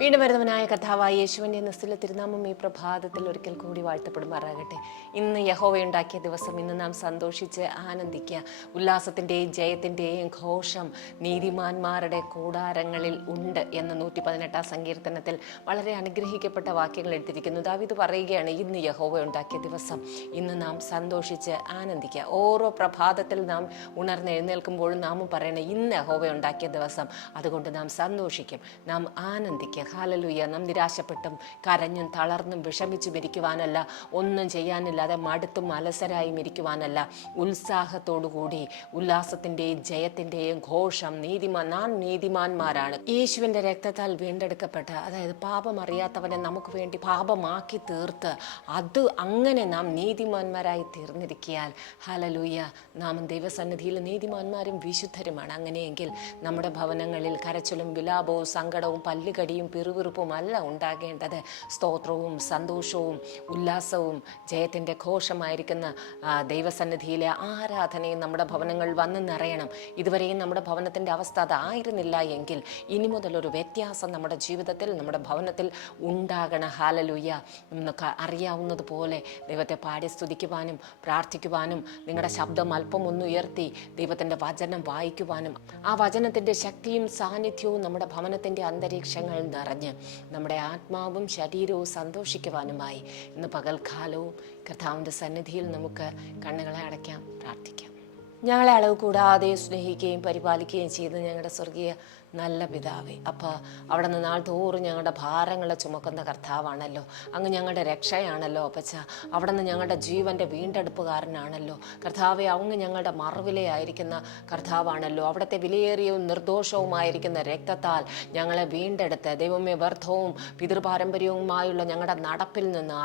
വീണ്ടും വരുന്നവനായ കർത്താവായ യേശുവിൻ്റെ നിസ്തുല തിരുനാമം ഈ പ്രഭാതത്തിൽ ഒരിക്കൽ കൂടി വാഴ്ത്തപ്പെടുമാറാകട്ടെ. ഇന്ന് യഹോവയുണ്ടാക്കിയ ദിവസം. ഇന്ന് നാം സന്തോഷിച്ച് ആനന്ദിക്കുക. ഉല്ലാസത്തിൻ്റെയും ജയത്തിൻ്റെയും ഘോഷം നീതിമാന്മാരുടെ കൂടാരങ്ങളിൽ ഉണ്ട് എന്ന് 118 സങ്കീർത്തനത്തിൽ വളരെ അനുഗ്രഹിക്കപ്പെട്ട വാക്യങ്ങൾ എടുത്തിരിക്കുന്നു. ദാവീദ് പറയുകയാണ്, ഇന്ന് യഹോവയുണ്ടാക്കിയ ദിവസം. ഇന്ന് നാം സന്തോഷിച്ച് ആനന്ദിക്കുക. ഓരോ പ്രഭാതത്തിൽ നാം ഉണർന്നെഴുന്നേൽക്കുമ്പോഴും നാം പറയണം, ഇന്ന് യഹോവയുണ്ടാക്കിയ ദിവസം. അതുകൊണ്ട് നാം സന്തോഷിക്കും, നാം ആനന്ദിക്കുക. ഹല്ലേലൂയ. നാം നിരാശപ്പെട്ടും കരഞ്ഞും തളർന്നും വിഷമിച്ചും ഇരിക്കുവാനല്ല, ഒന്നും ചെയ്യാനില്ലാതെ മടുത്തും അലസരായും ഇരിക്കുവാനല്ല, ഉത്സാഹത്തോടുകൂടി ഉല്ലാസത്തിൻ്റെയും ജയത്തിൻ്റെയും ഘോഷം നാം നീതിമാന്മാരാണ്. യേശുവിൻ്റെ രക്തത്താൽ വീണ്ടെടുക്കപ്പെട്ട, അതായത് പാപം അറിയാത്തവനെ നമുക്ക് വേണ്ടി പാപമാക്കി തീർത്ത് അങ്ങനെ നാം നീതിമാന്മാരായി തീർന്നിരിക്കിയാൽ, ഹല്ലേലൂയ, നാം ദൈവസന്നിധിയിൽ നീതിമാന്മാരും വിശുദ്ധരുമാണ്. അങ്ങനെയെങ്കിൽ നമ്മുടെ ഭവനങ്ങളിൽ കരച്ചിലും വിലാപവും സങ്കടവും പല്ലുകടിയും പിറുവിറുപ്പും അല്ല ഉണ്ടാകേണ്ടത്. സ്തോത്രവും സന്തോഷവും ഉല്ലാസവും ജയത്തിൻ്റെ ഘോഷമായിരിക്കുന്ന ദൈവസന്നിധിയിലെ ആരാധനയും നമ്മുടെ ഭവനങ്ങളിൽ വന്ന് നിറയണം. ഇതുവരെയും നമ്മുടെ ഭവനത്തിൻ്റെ അവസ്ഥ അതായിരുന്നില്ല എങ്കിൽ ഇനി മുതലൊരു വ്യത്യാസം നമ്മുടെ ജീവിതത്തിൽ, നമ്മുടെ ഭവനത്തിൽ ഉണ്ടാകണം. ഹല്ലേലൂയ. നമുക്ക് അറിയാവുന്നതുപോലെ ദൈവത്തെ പാടി സ്തുതിക്കുവാനും പ്രാർത്ഥിക്കുവാനും, നിങ്ങളുടെ ശബ്ദം അല്പം ഒന്ന് ഉയർത്തി ദൈവത്തിൻ്റെ വചനം വായിക്കുവാനും, ആ വചനത്തിൻ്റെ ശക്തിയും സാന്നിധ്യവും നമ്മുടെ ഭവനത്തിൻ്റെ അന്തരീക്ഷങ്ങൾ നിറഞ്ഞ് നമ്മുടെ ആത്മാവും ശരീരവും സന്തോഷിക്കുവാനുമായി ഇന്ന് പകൽക്കാലവും കർത്താവിൻ്റെ സന്നിധിയിൽ നമുക്ക് കണ്ണുകളെ അടയ്ക്കാം, പ്രാർത്ഥിക്കാം. ഞങ്ങളെ അളവ് കൂടാതെ സ്നേഹിക്കുകയും പരിപാലിക്കുകയും ചെയ്ത് ഞങ്ങളുടെ സ്വർഗീയ നല്ല പിതാവേ, അപ്പോൾ അവിടെ നിന്ന് നാൾ തോറും ഞങ്ങളുടെ ഭാരങ്ങളെ ചുമക്കുന്ന കർത്താവാണല്ലോ. അങ്ങ് ഞങ്ങളുടെ രക്ഷയാണല്ലോ അപ്പച്ച. അവിടെ നിന്ന് ഞങ്ങളുടെ ജീവൻ്റെ വീണ്ടെടുപ്പുകാരനാണല്ലോ കർത്താവെ. അങ്ങ് ഞങ്ങളുടെ മറുവിലയായിരിക്കുന്ന കർത്താവാണല്ലോ. അവിടുത്തെ വിലയേറിയവും നിർദോഷവുമായിരിക്കുന്ന രക്തത്താൽ ഞങ്ങളെ വീണ്ടെടുത്ത് ദൈവമേ, വ്യർത്ഥവും പിതൃപാരമ്പര്യവുമായുള്ള ഞങ്ങളുടെ നടപ്പിൽ നിന്ന്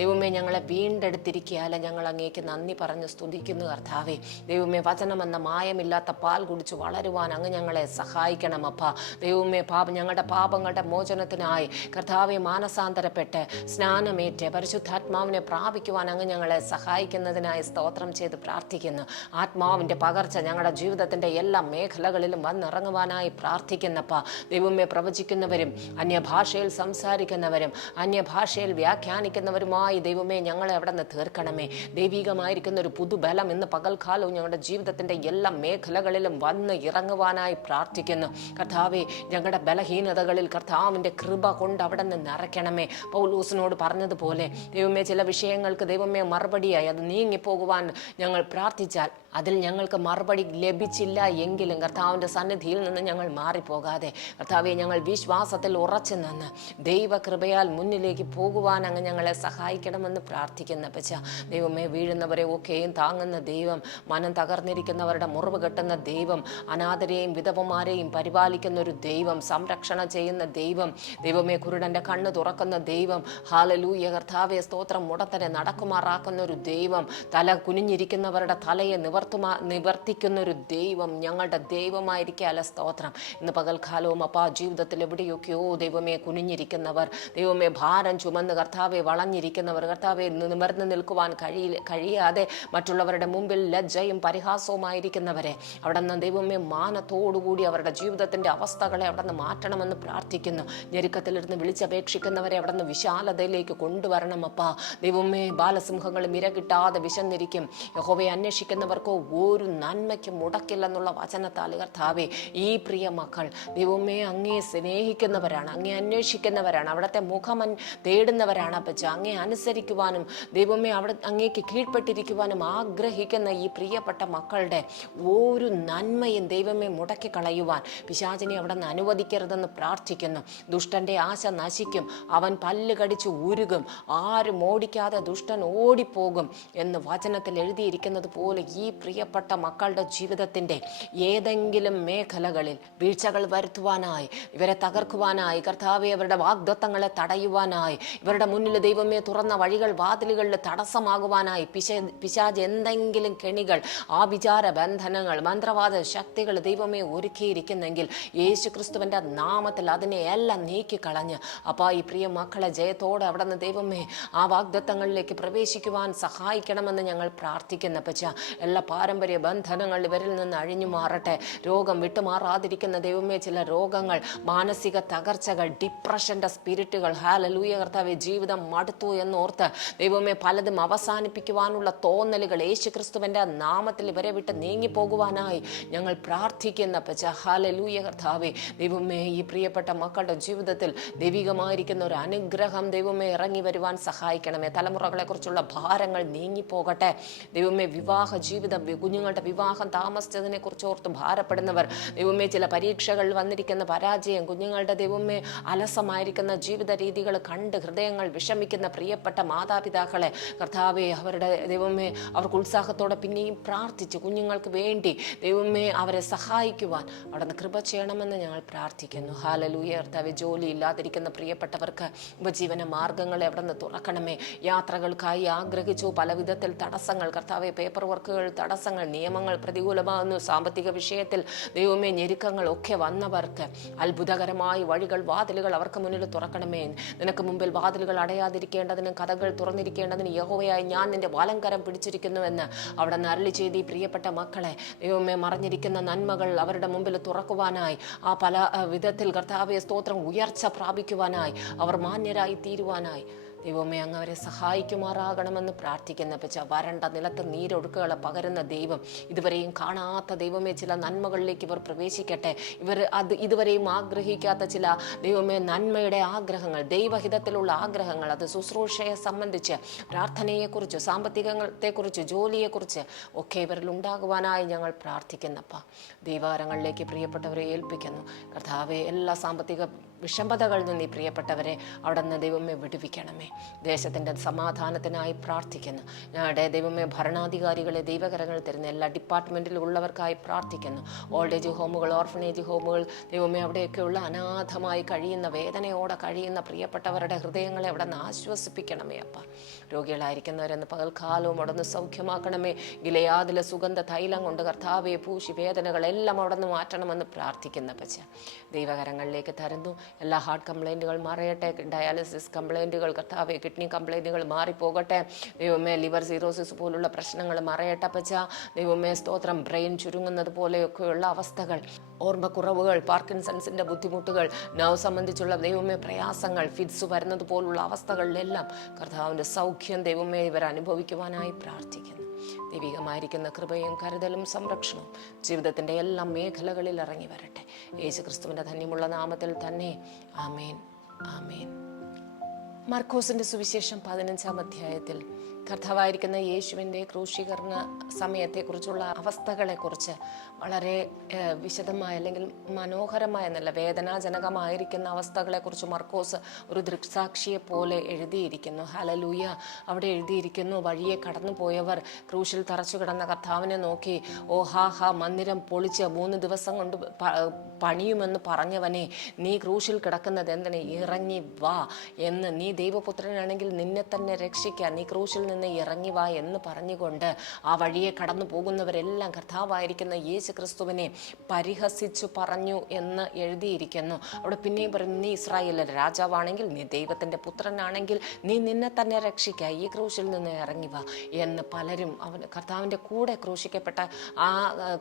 ദൈവമേ ഞങ്ങളെ വീണ്ടെടുത്തിരിക്കുകയല്ല. ഞങ്ങൾ അങ്ങേക്ക് നന്ദി പറഞ്ഞ് സ്തുതിക്കുന്നു കർത്താവെ. ദൈവമേ, വചനമെന്ന മായമില്ലാത്ത പാൽ കുടിച്ച് വളരുവാൻ അങ്ങ് ഞങ്ങളെ സഹായിക്കണം അപ്പ. ദൈവമേ, ഞങ്ങളുടെ പാപങ്ങളുടെ മോചനത്തിനായി കർത്താവെ മാനസാന്തരപ്പെട്ട് സ്നാനമേറ്റ് പരിശുദ്ധാത്മാവിനെ പ്രാപിക്കുവാൻ അങ്ങ് ഞങ്ങളെ സഹായിക്കുന്നതിനായി സ്തോത്രം ചെയ്ത് പ്രാർത്ഥിക്കുന്നു. ആത്മാവിൻ്റെ പകർച്ച ഞങ്ങളുടെ ജീവിതത്തിൻ്റെ എല്ലാ മേഖലകളിലും വന്നിറങ്ങുവാനായി പ്രാർത്ഥിക്കുന്നപ്പ. ദൈവമേ, പ്രവചിക്കുന്നവരും അന്യഭാഷയിൽ സംസാരിക്കുന്നവരും അന്യഭാഷയിൽ വ്യാഖ്യാനിക്കുന്നവരുമായി ദൈവമേ ഞങ്ങളെ അവിടെ നിന്ന് തീർക്കണമേ. ദൈവികമായിരിക്കുന്ന ഒരു പുതുബലം ഇന്ന് പകൽക്കാലവും ഞങ്ങളുടെ ജീവിതത്തിൻ്റെ എല്ലാ മേഖലകളിലും വന്ന് ഇറങ്ങുവാനായി പ്രാർത്ഥിക്കുന്നു കർത്താവെ. ഞങ്ങളുടെ ബലഹീനതകളിൽ കർത്താവിൻ്റെ കൃപ കൊണ്ട് അവിടെ നിന്ന് നിറയ്ക്കണമേ. പൗലോസിനോട് പറഞ്ഞതുപോലെ ദൈവമേ, ചില വിഷയങ്ങൾക്ക് ദൈവമേ മറുപടിയായി അത് നീങ്ങിപ്പോകുവാൻ ഞങ്ങൾ പ്രാർത്ഥിച്ചാൽ അതിൽ ഞങ്ങൾക്ക് മറുപടി ലഭിച്ചില്ല എങ്കിലും കർത്താവിൻ്റെ സന്നിധിയിൽ നിന്ന് ഞങ്ങൾ മാറിപ്പോകാതെ കർത്താവെ, ഞങ്ങൾ വിശ്വാസത്തിൽ ഉറച്ചു നിന്ന് ദൈവകൃപയാൽ മുന്നിലേക്ക് പോകുവാൻ അങ്ങ് ഞങ്ങളെ സഹായിക്കണമെന്ന് പ്രാർത്ഥിക്കുന്ന പച്ച. ദൈവമേ, വീഴുന്നവരെ ഒക്കെയും താങ്ങുന്ന ദൈവം, മനം തകർന്നിരിക്കുന്നവരുടെ മുറിവ് കെട്ടുന്ന ദൈവം, അനാഥരെയും വിധവമാരെയും പരിപാലിക്കുന്ന ഒരു ദൈവം, സംരക്ഷണം ചെയ്യുന്ന ദൈവം, ദൈവമേ കുരുടൻ്റെ കണ്ണ് തുറക്കുന്ന ദൈവം, ഹല്ലേലൂയ കർത്താവെ സ്തോത്രം, മുടത്തനെ നടക്കുമാറാക്കുന്ന ഒരു ദൈവം, തല കുനിഞ്ഞിരിക്കുന്നവരുടെ തലയെ നിവർത്തിക്കുന്ന ഒരു ദൈവം, ഞങ്ങളുടെ ദൈവമായിരിക്കാല സ്തോത്രം. ഇന്ന് പകൽക്കാലവും അപ്പാ ജീവിതത്തിൽ എവിടെയൊക്കെയോ ദൈവമേ കുനിഞ്ഞിരിക്കുന്നവർ, ദൈവമേ ഭാരം ചുമന്ന് കർത്താവെ വളഞ്ഞിരിക്കുന്നവർ, കർത്താവെ നിവർന്ന് നിൽക്കുവാൻ കഴിയാതെ മറ്റുള്ളവരുടെ മുമ്പിൽ ലജ്ജയും പരിഹാസവുമായിരിക്കുന്നവരെ അവിടെ നിന്ന് ദൈവമേ മാനത്തോടുകൂടി അവരുടെ ജീവിതത്തിൻ്റെ അവസ്ഥകളെ അവിടെ നിന്ന് മാറ്റണമെന്ന് പ്രാർത്ഥിക്കുന്നു. ഞെരുക്കത്തിലിരുന്ന് വിളിച്ചപേക്ഷിക്കുന്നവരെ അവിടെ നിന്ന് വിശാലതയിലേക്ക് കൊണ്ടുവരണം അപ്പാ. ദൈവമേ, ബാലസിംഹങ്ങളും ഇരകിട്ടാതെ വിശന്നിരിക്കും, യഹോവയെ അന്വേഷിക്കുന്നവർക്ക് ഒരു നന്മയ്ക്ക് മുടക്കില്ലെന്നുള്ള വചനത്താൽ കർത്താവേ, ഈ പ്രിയ മക്കൾ ദൈവമേ അങ്ങേ സ്നേഹിക്കുന്നവരാണ്, അങ്ങേ അന്വേഷിക്കുന്നവരാണ്, അവിടുത്തെ മുഖം തേടുന്നവരാണ് അപ്പച്ച. അങ്ങേ അനുസരിക്കുവാനും ദൈവമേ അവിടെ അങ്ങേക്ക് കീഴ്പ്പെട്ടിരിക്കുവാനും ആഗ്രഹിക്കുന്ന ഈ പ്രിയപ്പെട്ട മക്കളുടെ ഒരു നന്മയും ദൈവമേ മുടക്കിക്കളയുവാൻ പിശാചിനെ അവിടെ നിന്ന് അനുവദിക്കരുതെന്ന് പ്രാർത്ഥിക്കുന്നു. ദുഷ്ടൻ്റെ ആശ നശിക്കും, അവൻ പല്ല് കടിച്ച് ഉരുകും, ആരും ഓടിക്കാതെ ദുഷ്ടൻ ഓടിപ്പോകും എന്ന് വചനത്തിൽ എഴുതിയിരിക്കുന്നത് പോലെ ഈ പ്രിയപ്പെട്ട മക്കളുടെ ജീവിതത്തിൻ്റെ ഏതെങ്കിലും മേഖലകളിൽ വീഴ്ചകൾ വരുത്തുവാനായി, ഇവരെ തകർക്കുവാനായി കർത്താവെ, അവരുടെ വാഗ്ദത്തങ്ങളെ തടയുവാനായി, ഇവരുടെ മുന്നിൽ ദൈവമേ തുറന്ന വഴികൾ വാതിലുകളിൽ തടസ്സമാകുവാനായി പിശാച് എന്തെങ്കിലും കെണികൾ, ആഭിചാര ബന്ധനങ്ങൾ, മന്ത്രവാദ ശക്തികൾ ദൈവമേ ഒരുക്കിയിരിക്കുന്നെങ്കിൽ യേശു ക്രിസ്തുവിൻ്റെ നാമത്തിൽ അതിനെ എല്ലാം നീക്കിക്കളഞ്ഞ് അപ്പോൾ ഈ പ്രിയ മക്കളെ ജയത്തോടെ അവിടെ നിന്ന് ദൈവമേ ആ വാഗ്ദത്തങ്ങളിലേക്ക് പ്രവേശിക്കുവാൻ സഹായിക്കണമെന്ന് ഞങ്ങൾ പ്രാർത്ഥിക്കുന്ന പച്ച. എല്ലാ പാരമ്പര്യ ബന്ധനങ്ങൾ ഇവരിൽ നിന്ന് അഴിഞ്ഞു മാറട്ടെ. രോഗം വിട്ടുമാറാതിരിക്കുന്ന ദൈവമേ ചില രോഗങ്ങൾ, മാനസിക തകർച്ചകൾ, ഡിപ്രഷൻ്റെ സ്പിരിറ്റുകൾ, ഹല്ലേലൂയ കർത്താവേ, ജീവിതം മടുത്തു എന്നോർത്ത് ദൈവമേ പലതും അവസാനിപ്പിക്കുവാനുള്ള തോന്നലുകൾ യേശുക്രിസ്തുവിൻ്റെ നാമത്തിൽ ഇവരെ വിട്ട് നീങ്ങിപ്പോകുവാനായി ഞങ്ങൾ പ്രാർത്ഥിക്കുന്ന പച്ച. ഹല്ലേലൂയ കർത്താവേ, ദൈവമേ ഈ പ്രിയപ്പെട്ട മക്കളുടെ ജീവിതത്തിൽ ദൈവികമായിരിക്കുന്ന ഒരു അനുഗ്രഹം ദൈവമേ ഇറങ്ങി വരുവാൻ സഹായിക്കണമേ. തലമുറകളെ കുറിച്ചുള്ള ഭാരങ്ങൾ നീങ്ങിപ്പോകട്ടെ. ദൈവമേ വിവാഹ ജീവിതം, കുഞ്ഞുങ്ങളുടെ വിവാഹം താമസിച്ചതിനെ കുറിച്ച് ഓർത്ത് ഭാരപ്പെടുന്നവർ, ദൈവമേ ചില പരീക്ഷകളിൽ വന്നിരിക്കുന്ന പരാജയം, കുഞ്ഞുങ്ങളുടെ ദൈവമേ അലസമായിരിക്കുന്ന ജീവിത രീതികൾ കണ്ട് ഹൃദയങ്ങൾ വിഷമിക്കുന്ന പ്രിയപ്പെട്ട മാതാപിതാക്കളെ കർത്താവെ, അവരുടെ ദൈവമേ അവർക്ക് ഉത്സാഹത്തോടെ പിന്നെയും പ്രാർത്ഥിച്ച് കുഞ്ഞുങ്ങൾക്ക് വേണ്ടി ദൈവമേ അവരെ സഹായിക്കുവാൻ അവിടെ നിന്ന് കൃപ ചെയ്യണമെന്ന് ഞങ്ങൾ പ്രാർത്ഥിക്കുന്നു. ഹല്ലേലൂയ കർത്താവെ, ജോലി ഇല്ലാതിരിക്കുന്ന പ്രിയപ്പെട്ടവർക്ക് ഉപജീവന മാർഗങ്ങളെ അവിടെ നിന്ന് തുറക്കണമേ. യാത്രകൾക്കായി ആഗ്രഹിച്ചു, പല വിധത്തിൽ തടസ്സങ്ങൾ കർത്താവെ, പേപ്പർ വർക്കുകൾ തടസ്സങ്ങൾ, നിയമങ്ങൾ പ്രതികൂലമാകുന്നു, സാമ്പത്തിക വിഷയത്തിൽ ദൈവമേ ഞെരുക്കങ്ങൾ ഒക്കെ വന്നവർക്ക് അത്ഭുതകരമായ വഴികൾ, വാതിലുകൾ അവർക്ക് മുന്നിൽ തുറക്കണമേ. നിനക്ക് മുമ്പിൽ വാതിലുകൾ അടയാതിരിക്കേണ്ടതിനും കഥകൾ തുറന്നിരിക്കേണ്ടതിന് യഹോവയായി ഞാൻ നിന്റെ വലങ്കരം പിടിച്ചിരിക്കുന്നുവെന്ന് അവിടെ നിന്ന് അരുളി ചെയ്ത് ഈ പ്രിയപ്പെട്ട മക്കളെ ദൈവമേ മറഞ്ഞിരിക്കുന്ന നന്മകൾ അവരുടെ മുമ്പിൽ തുറക്കുവാനായി, ആ പല വിധത്തിൽ കർത്താവെ സ്തോത്രം ഉയർച്ച പ്രാപിക്കുവാനായി, അവർ മാന്യരായി തീരുവാനായി ദൈവമേ അങ്ങ് അവരെ സഹായിക്കുമാറാകണമെന്ന് പ്രാർത്ഥിക്കുന്ന പച്ച. വരണ്ട നിലത്ത് നീരൊഴുക്കുകളെ പകരുന്ന ദൈവം, ഇതുവരെയും കാണാത്ത ദൈവമേ ചില നന്മകളിലേക്ക് ഇവർ പ്രവേശിക്കട്ടെ. അത് ഇതുവരെയും ആഗ്രഹിക്കാത്ത ചില ദൈവമേ നന്മയുടെ ആഗ്രഹങ്ങൾ, ദൈവഹിതത്തിലുള്ള ആഗ്രഹങ്ങൾ, അത് ശുശ്രൂഷയെ സംബന്ധിച്ച്, പ്രാർത്ഥനയെക്കുറിച്ച്, സാമ്പത്തികത്തെക്കുറിച്ച്, ജോലിയെക്കുറിച്ച് ഒക്കെ ഇവരിൽ ഉണ്ടാകുവാനായി ഞങ്ങൾ പ്രാർത്ഥിക്കുന്നപ്പ. ദൈവാരങ്ങളിലേക്ക് പ്രിയപ്പെട്ടവരെ ഏൽപ്പിക്കുന്നു കർത്താവെ. എല്ലാ സാമ്പത്തിക വിഷമതകളിൽ നിന്ന് ഈ പ്രിയപ്പെട്ടവരെ അവിടെ നിന്ന് ദൈവമേ വിടുവിക്കണമേ. ദേശത്തിൻ്റെ സമാധാനത്തിനായി പ്രാർത്ഥിക്കുന്നു. ഞങ്ങളുടെ ദൈവമേ ഭരണാധികാരികളെ ദൈവകരങ്ങളിൽ തരുന്ന എല്ലാ ഡിപ്പാർട്ട്മെൻറ്റിലുള്ളവർക്കായി പ്രാർത്ഥിക്കുന്നു. ഓൾഡ് ഏജ് ഹോമുകൾ, ഓർഫനേജ് ഹോമുകൾ, ദൈവമേ അവിടെയൊക്കെയുള്ള അനാഥമായി കഴിയുന്ന, വേദനയോടെ കഴിയുന്ന പ്രിയപ്പെട്ടവരുടെ ഹൃദയങ്ങളെ അവിടെ നിന്ന് ആശ്വസിപ്പിക്കണമേ അപ്പ. രോഗികളായിരിക്കുന്നവരെന്ന് പകൽക്കാലവും അവിടെ നിന്ന് സൗഖ്യമാക്കണമേ. ഗിലെയാദിലെ സുഗന്ധ തൈലം കൊണ്ട് കർത്താവെ പൂശി വേദനകളെല്ലാം അവിടെ നിന്ന് മാറ്റണമെന്ന് പ്രാർത്ഥിക്കുന്ന പച്ച. ദൈവകരങ്ങളിലേക്ക് തരുന്നു. എല്ലാ ഹാർട്ട് കംപ്ലൈൻറ്റുകൾ മാറിയട്ടെ. ഡയാലിസിസ് കംപ്ലൈൻറ്റുകൾ കർത്താവെ, കിഡ്നി കംപ്ലൈൻറ്റുകൾ മാറിപ്പോകട്ടെ. ദൈവമേ ലിവർ സീറോസിസ് പോലുള്ള പ്രശ്നങ്ങൾ മറയട്ടെ പച്ച. ദൈവമേ സ്തോത്രം, ബ്രെയിൻ ചുരുങ്ങുന്നത് പോലെയൊക്കെയുള്ള അവസ്ഥകൾ, ഓർമ്മക്കുറവുകൾ, പാർക്കിൻസൺസിൻ്റെ ബുദ്ധിമുട്ടുകൾ, നർവ് സംബന്ധിച്ചുള്ള ദൈവമേ പ്രയാസങ്ങൾ, ഫിറ്റ്സ് വരുന്നത് പോലുള്ള അവസ്ഥകളിലെല്ലാം കർത്താവിൻ്റെ സൗഖ്യം ദൈവമേ ഇവർ അനുഭവിക്കുവാനായി പ്രാർത്ഥിക്കുന്നു. ദൈവികമായിരിക്കുന്ന കൃപയും കരുതലും സംരക്ഷണവും ജീവിതത്തിൻ്റെ എല്ലാ മേഖലകളിൽ ഇറങ്ങി വരട്ടെ. യേശുക്രിസ്തുവിൻ്റെ ധന്യമുള്ള നാമത്തിൽ തന്നെ. ആമേൻ, ആമേൻ. മർക്കോസിൻ്റെ സുവിശേഷം 15-ാം അധ്യായത്തിൽ കർത്താവായിരിക്കുന്ന യേശുവിൻ്റെ ക്രൂശീകരണ സമയത്തെക്കുറിച്ചുള്ള അവസ്ഥകളെക്കുറിച്ച് വളരെ വിശദമായ, അല്ലെങ്കിൽ മനോഹരമായ, നല്ല വേദനാജനകമായിരിക്കുന്ന അവസ്ഥകളെക്കുറിച്ച് മർക്കോസ് ഒരു ദൃക്സാക്ഷിയെ പോലെ എഴുതിയിരിക്കുന്നു. ഹല്ലേലൂയ. അവിടെ എഴുതിയിരിക്കുന്നു, വഴിയെ കടന്നു പോയവർ ക്രൂശിൽ തറച്ചു കിടന്ന കർത്താവിനെ നോക്കി, ഓ ഹാ മന്ദിരം പൊളിച്ച് 3 ദിവസം കൊണ്ട് പണിയുമെന്ന് പറഞ്ഞവനെ, നീ ക്രൂശിൽ കിടക്കുന്നത് എന്തിനെ? ഇറങ്ങി വാ എന്ന്. നീ ദൈവപുത്രനാണെങ്കിൽ നിന്നെ തന്നെ രക്ഷിക്കാൻ, നീ ക്രൂശിൽ നിന്ന് ഇറങ്ങി വാ എന്ന് പറഞ്ഞുകൊണ്ട് ആ വഴിയെ കടന്നു പോകുന്നവരെല്ലാം കർത്താവായിരിക്കുന്ന യേശു ക്രിസ്തുവിനെ പരിഹസിച്ചു പറഞ്ഞു എന്ന് എഴുതിയിരിക്കുന്നു. അവിടെ പിന്നെയും പറയുന്നു, നീ ഇസ്രായേലിലെ രാജാവാണെങ്കിൽ, നീ ദൈവത്തിൻ്റെ പുത്രനാണെങ്കിൽ നീ നിന്നെ തന്നെ രക്ഷിക്കുക, ഈ ക്രൂശിൽ നിന്ന് ഇറങ്ങി വാ എന്ന് പലരും, കർത്താവിൻ്റെ കൂടെ ക്രൂശിക്കപ്പെട്ട ആ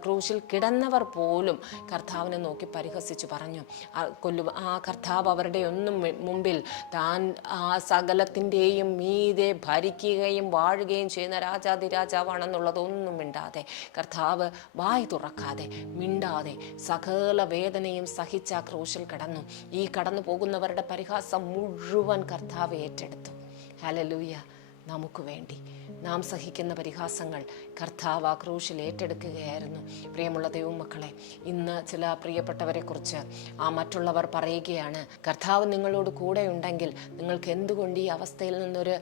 ക്രൂശിൽ കിടന്നവർ പോലും കർത്താവിനെ നോക്കി പരിഹസിച്ചു പറഞ്ഞു. ആ കർത്താവ് അവരുടെ ഒന്നും മുമ്പിൽ താൻ ആ സകലത്തിൻ്റെയും മീതെ ഭരിക്കുകയും വാഴുകയും ചെയ്യുന്ന രാജാതിരാജാവാണെന്നുള്ളതൊന്നും മിണ്ടാതെ, കർത്താവ് വായ് തുറക്കാതെ മിണ്ടാതെ സകല വേദനയും സഹിച്ച ആ ക്രൂശിൽ കടന്നു. ഈ കടന്നു പോകുന്നവരുടെ പരിഹാസം മുഴുവൻ കർത്താവ് ഏറ്റെടുത്തു. ഹല്ലേലൂയ. നമുക്ക് വേണ്ടി നാം സഹിക്കുന്ന പരിഹാസങ്ങൾ കർത്താവ് ആ ക്രൂശിൽ ഏറ്റെടുക്കുകയായിരുന്നു. പ്രിയമുള്ള ദൈവമക്കളെ, ഇന്ന് ചില പ്രിയപ്പെട്ടവരെ കുറിച്ച് മറ്റുള്ളവർ പറയുകയാണ്, കർത്താവ് നിങ്ങളോട് കൂടെ ഉണ്ടെങ്കിൽ നിങ്ങൾക്ക് എന്തുകൊണ്ട് ഈ അവസ്ഥയിൽ നിന്നൊരു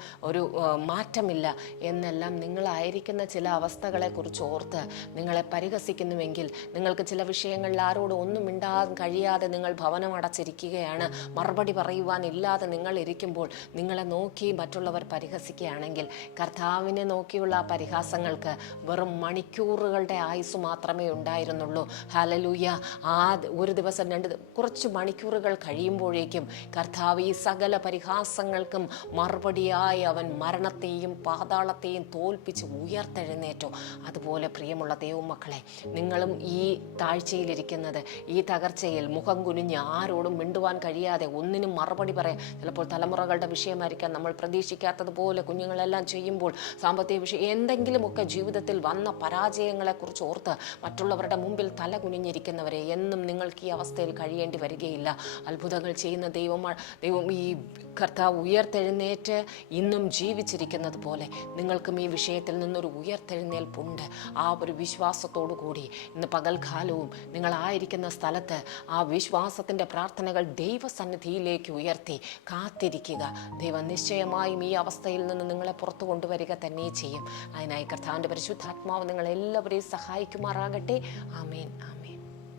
മാറ്റമില്ല എന്നെല്ലാം. നിങ്ങളായിരിക്കുന്ന ചില അവസ്ഥകളെ കുറിച്ച് ഓർത്ത് നിങ്ങളെ പരിഹസിക്കുന്നുവെങ്കിൽ, നിങ്ങൾക്ക് ചില വിഷയങ്ങളിൽ ആരോടും ഒന്നും മിണ്ടാൻ കഴിയാതെ നിങ്ങൾ ഭവനം അടച്ചിരിക്കുകയാണ്, മറുപടി പറയുവാനില്ലാതെ നിങ്ങൾ ഇരിക്കുമ്പോൾ നിങ്ങളെ നോക്കി മറ്റുള്ളവർ പരിഹസിക്കുകയാണ്. ചിന്തിക്കുകയാണെങ്കിൽ കർത്താവിനെ നോക്കിയുള്ള ആ പരിഹാസങ്ങൾക്ക് വെറും മണിക്കൂറുകളുടെ ആയുസ് മാത്രമേ ഉണ്ടായിരുന്നുള്ളൂ. ഹല്ലേലൂയ. ആ ഒരു ദിവസം കുറച്ച് മണിക്കൂറുകൾ കഴിയുമ്പോഴേക്കും കർത്താവ് ഈ സകല പരിഹാസങ്ങൾക്കും മറുപടിയായി അവൻ മരണത്തെയും പാതാളത്തെയും തോൽപ്പിച്ച് ഉയർത്തെഴുന്നേറ്റു. അതുപോലെ പ്രിയമുള്ള ദൈവമക്കളെ, നിങ്ങളും ഈ താഴ്ചയിലിരിക്കുന്നത്, ഈ തകർച്ചയിൽ മുഖം കുനിഞ്ഞ് ആരോടും മിണ്ടുവാൻ കഴിയാതെ ഒന്നിനും മറുപടി പറയാൻ, ചിലപ്പോൾ തലമുറകളുടെ വിഷയമായിരിക്കാം, നമ്മൾ പ്രതീക്ഷിക്കാത്തതുപോലെ കുഞ്ഞുങ്ങളെല്ലാം ചെയ്യുമ്പോൾ സാമ്പത്തിക വിഷയം, എന്തെങ്കിലുമൊക്കെ ജീവിതത്തിൽ വന്ന പരാജയങ്ങളെക്കുറിച്ച് ഓർത്ത് മറ്റുള്ളവരുടെ മുമ്പിൽ തല കുനിഞ്ഞിരിക്കുന്നവരെ, എന്നും നിങ്ങൾക്ക് ഈ അവസ്ഥയിൽ കഴിയേണ്ടി വരികയില്ല. അത്ഭുതങ്ങൾ ചെയ്യുന്ന ദൈവം ഈ കർത്താവ് ഉയർത്തെഴുന്നേറ്റ് ഇന്നും ജീവിച്ചിരിക്കുന്നത് പോലെ നിങ്ങൾക്കും ഈ വിഷയത്തിൽ നിന്നൊരു ഉയർത്തെഴുന്നേൽപ്പുണ്ട്. ആ ഒരു വിശ്വാസത്തോടു കൂടി ഇന്ന് പകൽക്കാലവും നിങ്ങളായിരിക്കുന്ന സ്ഥലത്ത് ആ വിശ്വാസത്തിൻ്റെ പ്രാർത്ഥനകൾ ദൈവസന്നിധിയിലേക്ക് ഉയർത്തി കാത്തിരിക്കുക. ദൈവം നിശ്ചയമായും ഈ അവസ്ഥയിൽ നിന്ന് നിങ്ങളെ പുറത്തു കൊണ്ടുവരിക തന്നെ ചെയ്യും. അതിനായി കർത്താവിൻ്റെ പരിശുദ്ധാത്മാവ് നിങ്ങളെല്ലാവരെയും സഹായിക്കുമാറാകട്ടെ. ആമേൻ.